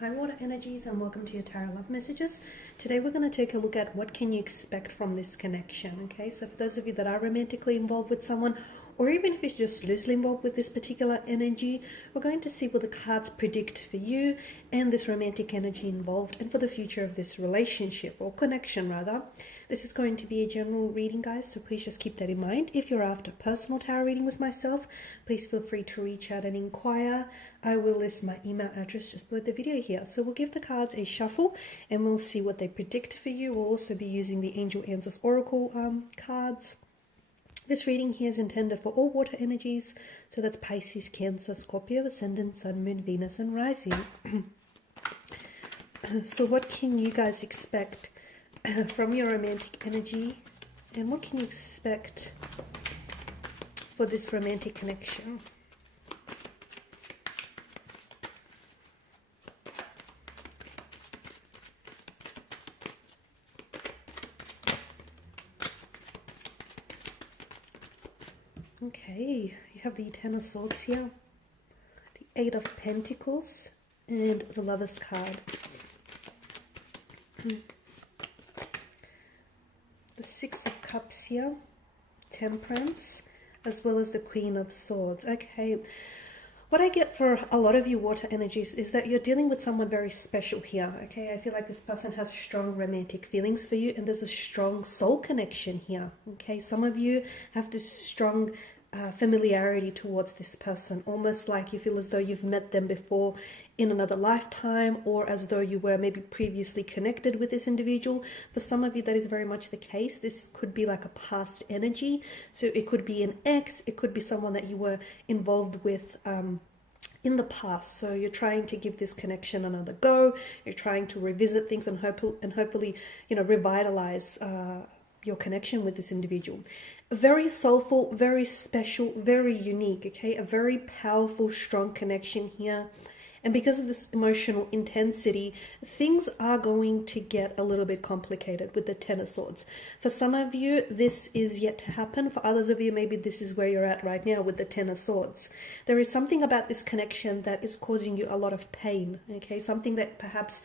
Hi water energies, and welcome to your tarot love messages. Today we're going to take a look at what can you expect from this connection. Okay, so for those of you that are romantically involved with someone, or even if you're just loosely involved with this particular energy, we're going to see what the cards predict for you and this romantic energy involved, and for the future of this relationship or connection rather. This is going to be a general reading, guys, so please just keep that in mind. If you're after personal tarot reading with myself, please feel free to reach out and inquire. I will list my email address just below the video here. So we'll give the cards a shuffle and we'll see what they predict for you. We'll also be using the Angel Answers Oracle cards. This reading here is intended for all water energies, so that's Pisces, Cancer, Scorpio, Ascendant, Sun, Moon, Venus, and Rising. So what can you guys expect from your romantic energy, and what can you expect for this romantic connection? Okay, you have the Ten of Swords here, the Eight of Pentacles, and the Lover's card. The Six of Cups here, Temperance, as well as the Queen of Swords. Okay, what I get for a lot of you water energies is that you're dealing with someone very special here. Okay, I feel like this person has strong romantic feelings for you, and there's a strong soul connection here. Okay, some of you have this strong familiarity towards this person, almost like you feel as though you've met them before in another lifetime, or as though you were maybe previously connected with this individual. For some of you, that is very much the case. This could be like a past energy, so it could be an ex, it could be someone that you were involved with in the past. So you're trying to give this connection another go, you're trying to revisit things and hopefully, you know, revitalize your connection with this individual. Very soulful, very special, very unique, okay? A very powerful, strong connection here. And because of this emotional intensity, things are going to get a little bit complicated with the Ten of Swords. For some of you, this is yet to happen. For others of you, maybe this is where you're at right now with the Ten of Swords. There is something about this connection that is causing you a lot of pain, okay? Something that perhaps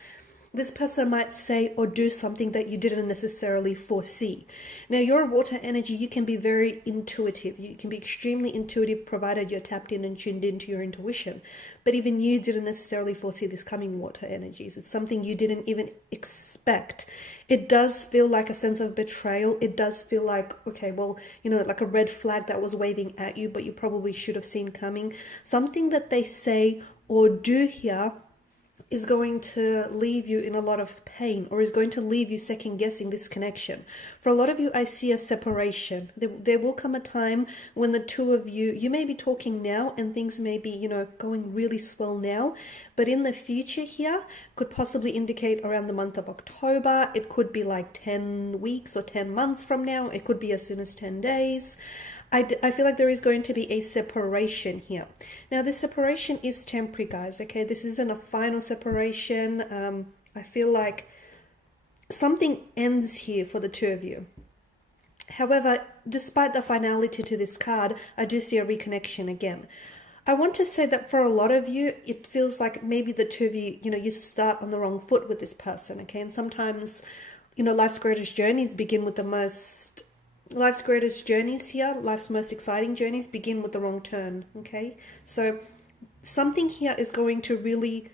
this person might say or do something that you didn't necessarily foresee. Now, your water energy, you can be very intuitive. You can be extremely intuitive, provided you're tapped in and tuned into your intuition. But even you didn't necessarily foresee this coming, water energies. It's something you didn't even expect. It does feel like a sense of betrayal. It does feel like, okay, well, you know, like a red flag that was waving at you, but you probably should have seen coming. Something that they say or do here is going to leave you in a lot of pain, or is going to leave you second guessing this connection. For a lot of you, I see a separation. There will come a time when the two of you, you may be talking now and things may be, you know, going really swell now, but in the future here could possibly indicate around the month of October. It could be like 10 weeks or 10 months from now. It could be as soon as 10 days. I feel like there is going to be a separation here. Now, this separation is temporary, guys, okay? This isn't a final separation. I feel like something ends here for the two of you. However, despite the finality to this card, I do see a reconnection again. I want to say that for a lot of you, it feels like maybe the two of you, you know, you start on the wrong foot with this person, okay? And sometimes, you know, life's greatest journeys begin with life's greatest journeys here, life's most exciting journeys begin with the wrong turn, okay? So something here is going to really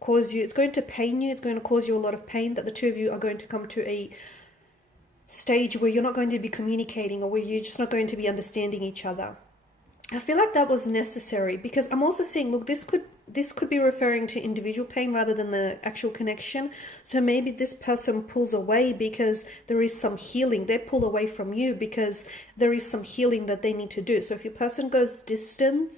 cause you, it's going to pain you, it's going to cause you a lot of pain, that the two of you are going to come to a stage where you're not going to be communicating, or where you're just not going to be understanding each other. I feel like that was necessary, because I'm also seeing, look, this could be referring to individual pain rather than the actual connection. So maybe this person pulls away because there is some healing. They pull away from you because there is some healing that they need to do. So if your person goes distant,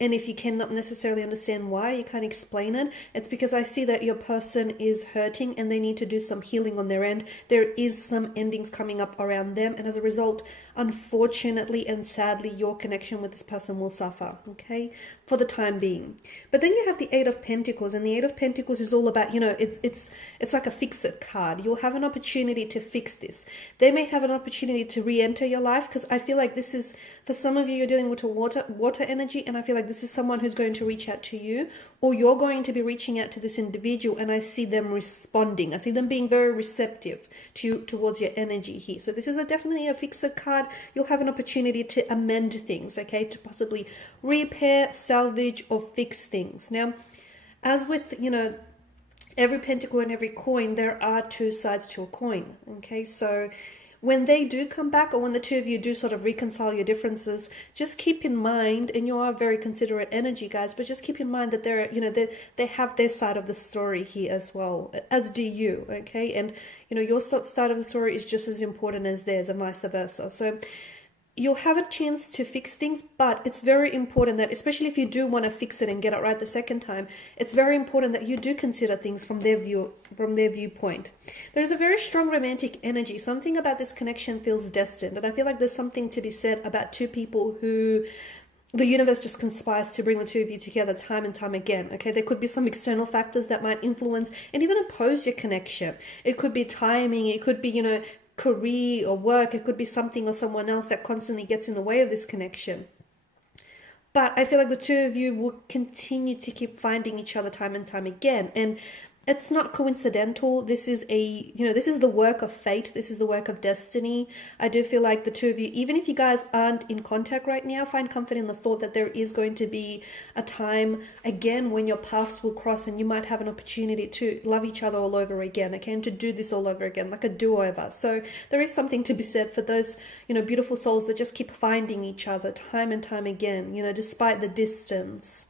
and if you cannot necessarily understand why, you can't explain it, it's because I see that your person is hurting and they need to do some healing on their end. There is some endings coming up around them, and as a result, unfortunately and sadly, your connection with this person will suffer, okay, for the time being. But then you have the Eight of Pentacles, and the Eight of Pentacles is all about, you know, it's like a fix-it card. You'll have an opportunity to fix this. They may have an opportunity to re-enter your life, because I feel like this is, for some of you, you're dealing with a water energy, and I feel like like this is someone who's going to reach out to you, or you're going to be reaching out to this individual, and I see them responding. I see them being very receptive towards your energy here. So this is definitely a fixer card. You'll have an opportunity to amend things, okay, to possibly repair, salvage, or fix things. Now, as with, you know, every pentacle and every coin, there are two sides to a coin, okay? So when they do come back, or when the two of you do sort of reconcile your differences, just keep in mind, and you are very considerate energy, guys, but just keep in mind that they're, you know, they have their side of the story here as well, as do you, okay? And, you know, your side of the story is just as important as theirs, and vice versa. So you'll have a chance to fix things, but it's very important that, especially if you do want to fix it and get it right the second time, it's very important that you do consider things from their viewpoint. There's a very strong romantic energy. Something about this connection feels destined, and I feel like there's something to be said about two people who the universe just conspires to bring the two of you together time and time again, okay? There could be some external factors that might influence and even oppose your connection. It could be timing, it could be, you know, career or work, it could be something or someone else that constantly gets in the way of this connection. But I feel like the two of you will continue to keep finding each other time and time again, and it's not coincidental. This is this is the work of fate. This is the work of destiny. I do feel like the two of you, even if you guys aren't in contact right now, find comfort in the thought that there is going to be a time again when your paths will cross, and you might have an opportunity to love each other all over again, okay, and to do this all over again, like a do-over. So there is something to be said for those, you know, beautiful souls that just keep finding each other time and time again, you know, despite the distance,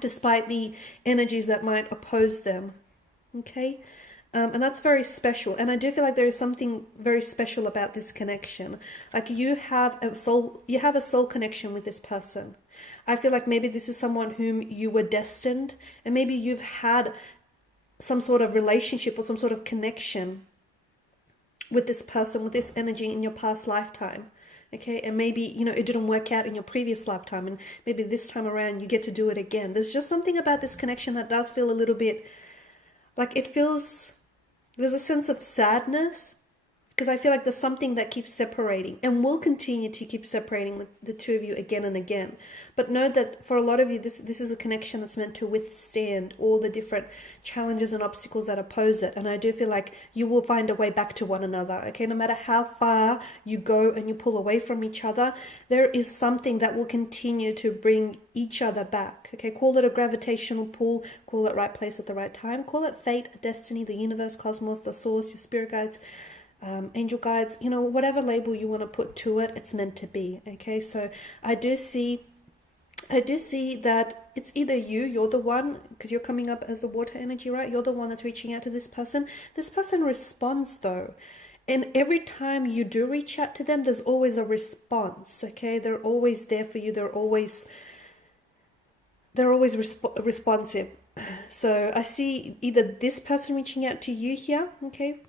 despite the energies that might oppose them. Okay, and that's very special, and I do feel like there is something very special about this connection. Like you have a soul connection with this person. I feel like maybe this is someone whom you were destined, and maybe you've had some sort of relationship or some sort of connection with this person, with this energy in your past lifetime. Okay, and maybe, you know, it didn't work out in your previous lifetime, and maybe this time around you get to do it again. There's just something about this connection that does feel a little bit like there's a sense of sadness, because I feel like there's something that keeps separating and will continue to keep separating the two of you again and again. But know that for a lot of you, this is a connection that's meant to withstand all the different challenges and obstacles that oppose it. And I do feel like you will find a way back to one another, okay? No matter how far you go and you pull away from each other, there is something that will continue to bring each other back, okay? Call it a gravitational pull, call it right place at the right time, call it fate, destiny, the universe, cosmos, the source, your spirit guides, angel guides, you know, whatever label you want to put to it, it's meant to be, okay? So I do see that it's either you're the one, because you're coming up as the water energy, right? You're the one that's reaching out to this person. This person responds though, and every time you do reach out to them, there's always a response, okay? They're always there for you. They're always responsive. So I see either this person reaching out to you here, okay,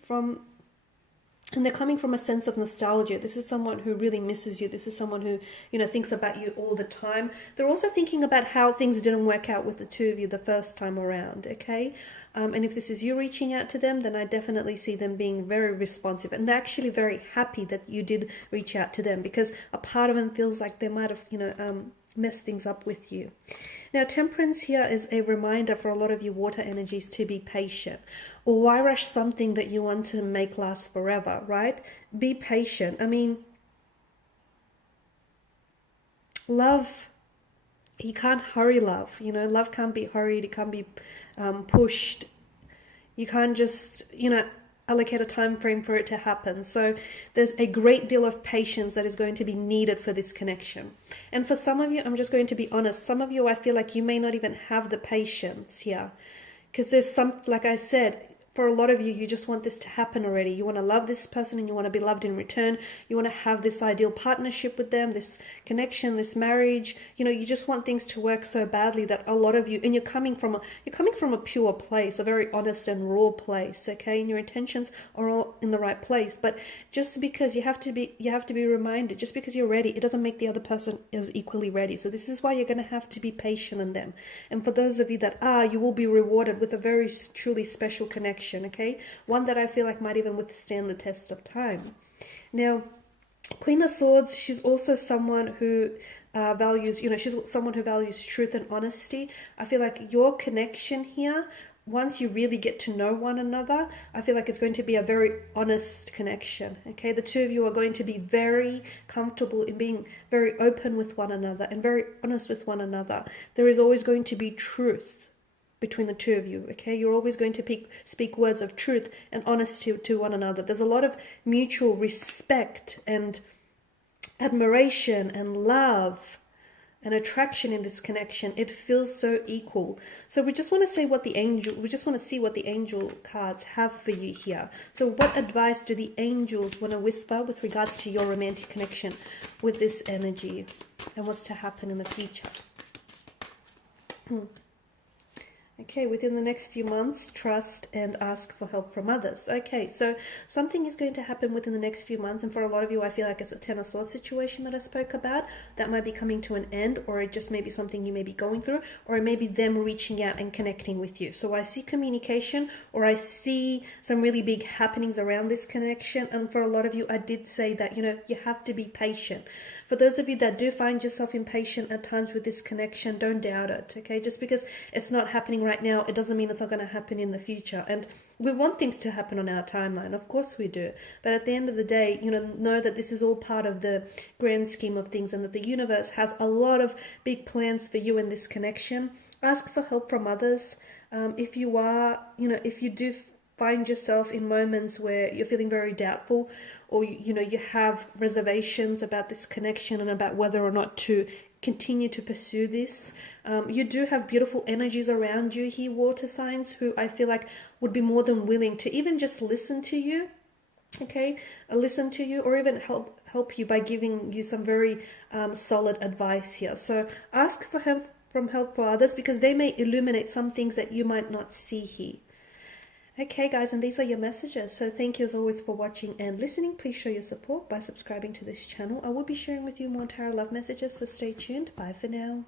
and they're coming from a sense of nostalgia. This is someone who really misses you. This is someone who, you know, thinks about you all the time. They're also thinking about how things didn't work out with the two of you the first time around, okay? And if this is you reaching out to them, then I definitely see them being very responsive. And they're actually very happy that you did reach out to them, because a part of them feels like they might have, you know, mess things up with you. Now, temperance here is a reminder for a lot of you water energies to be patient. Or why rush something that you want to make last forever, right? Be patient. I mean, love, you can't hurry love. You know, love can't be hurried. It can't be pushed. You can't just, you know, allocate a time frame for it to happen. So there's a great deal of patience that is going to be needed for this connection. And for some of you, I'm just going to be honest, some of you, I feel like you may not even have the patience here, because there's some, like I said, for a lot of you, you just want this to happen already. You want to love this person and you want to be loved in return. You want to have this ideal partnership with them, this connection, this marriage. You know, you just want things to work so badly that a lot of you, and you're coming from a pure place, a very honest and raw place, okay? And your intentions are all in the right place. But just because you have to be reminded, just because you're ready, it doesn't make the other person is equally ready. So this is why you're going to have to be patient in them. And for those of you that are, you will be rewarded with a very truly special connection. Okay, one that I feel like might even withstand the test of time. Now, Queen of Swords, she's also someone who values, you know, she's someone who values truth and honesty. I feel like your connection here, once you really get to know one another, I feel like it's going to be a very honest connection, okay? The two of you are going to be very comfortable in being very open with one another and very honest with one another. There is always going to be truth between the two of you, okay? You're always going to speak words of truth and honesty to one another. There's a lot of mutual respect and admiration and love and attraction in this connection. It feels so equal. So we just want to see what the angel cards have for you here. So what advice do the angels want to whisper with regards to your romantic connection with this energy and what's to happen in the future? Okay, within the next few months, trust and ask for help from others. Okay, so something is going to happen within the next few months, and for a lot of you, I feel like it's a Ten of Swords situation that I spoke about. That might be coming to an end, or it just may be something you may be going through, or it may be them reaching out and connecting with you. So I see communication, or I see some really big happenings around this connection, and for a lot of you, I did say that, you know, you have to be patient. For those of you that do find yourself impatient at times with this connection, don't doubt it, okay? Just because it's not happening right now, it doesn't mean it's not going to happen in the future. And we want things to happen on our timeline, of course we do. But at the end of the day, you know that this is all part of the grand scheme of things, and that the universe has a lot of big plans for you in this connection. Ask for help from others. If you do find yourself in moments where you're feeling very doubtful, or you have reservations about this connection and about whether or not to continue to pursue this, you do have beautiful energies around you here, water signs, who I feel like would be more than willing to even just listen to you, okay? Listen to you, or even help you by giving you some very solid advice here. So ask for help for others, because they may illuminate some things that you might not see here. Okay guys, and these are your messages. So thank you as always for watching and listening. Please show your support by subscribing to this channel. I will be sharing with you more tarot love messages, so stay tuned. Bye for now.